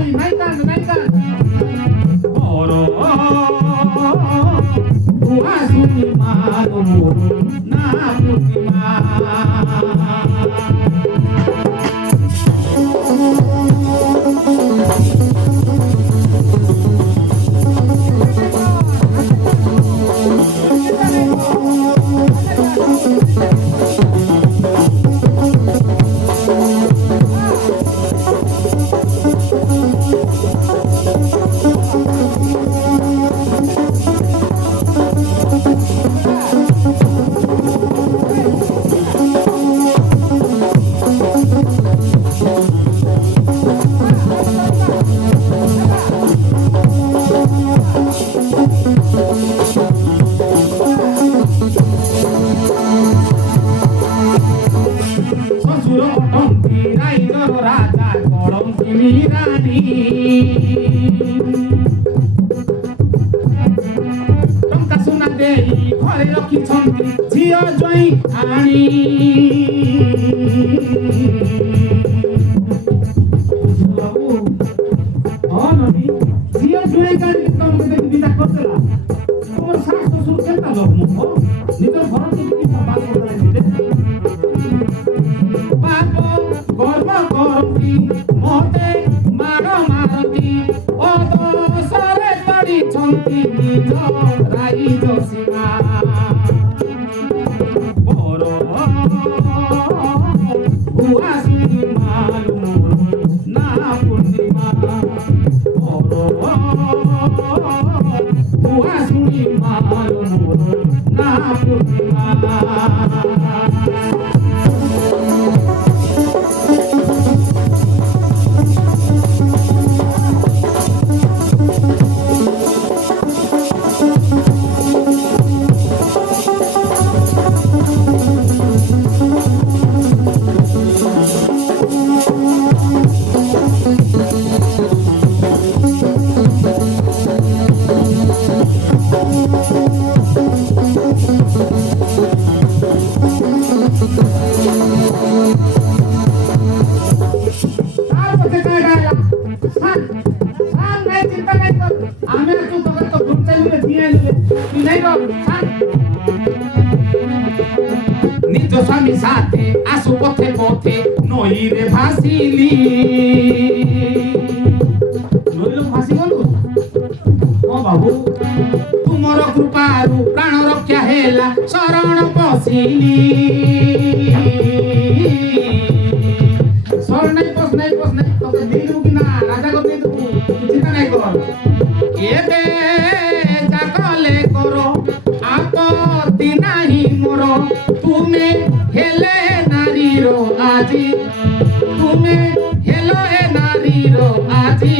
তুই নাই কান বড় বুয়া শুনি মালো না পূর্ণিমা ଟଙ୍କା ସୁନା ଦେଇ ଘରେ ରଖିଛନ୍ତି ଝିଅ ଜ୍ୱାଇଁ ଆଣି ଝିଅ ଜ୍ୱାଇଁ କାଢ଼ିକି ତମକୁ ଦେଖି ବିଦା କରିଦେଲା ତମର ଶାଶୁ ଶ୍ୱଶୁର କେନ୍ତା ଲୋକ ମୁହ ନିଜର ଘର ଟିକେ ବାପ ବାପ ଗର୍ବ କରନ୍ତି ମତେ ମାଡ଼ ମାରନ୍ତି ଅଦୋଷରେ ତଡ଼ିଛନ୍ତି ନିଜ ରାଇଜ ସୀମା ବର ବୁଆ ଶୁଣି ମାଲୁ ନା ପୂର୍ଣ୍ଣିମା ବର ବୁଆ ଶୁଣି ମାଲୁ ନା ପୂର୍ଣ୍ଣିମା নিজ স্বামী সাথে আসু পথে পথে নইরে ভাসিলি নইল ভাসি গলু ও বাবু তুমর কৃপারু প্রাণ রক্ষা হেলা শরণ পশিলি শরণ নাই পশ নাই তোকে দিলু কি না রাজা কো দেই দেবু চিন্তা নাই কর এবে জাগলে করো আপত্তি নাহি মোর তুমি হেলে নারীর আজি তুমি হেলো এ নারীর আজি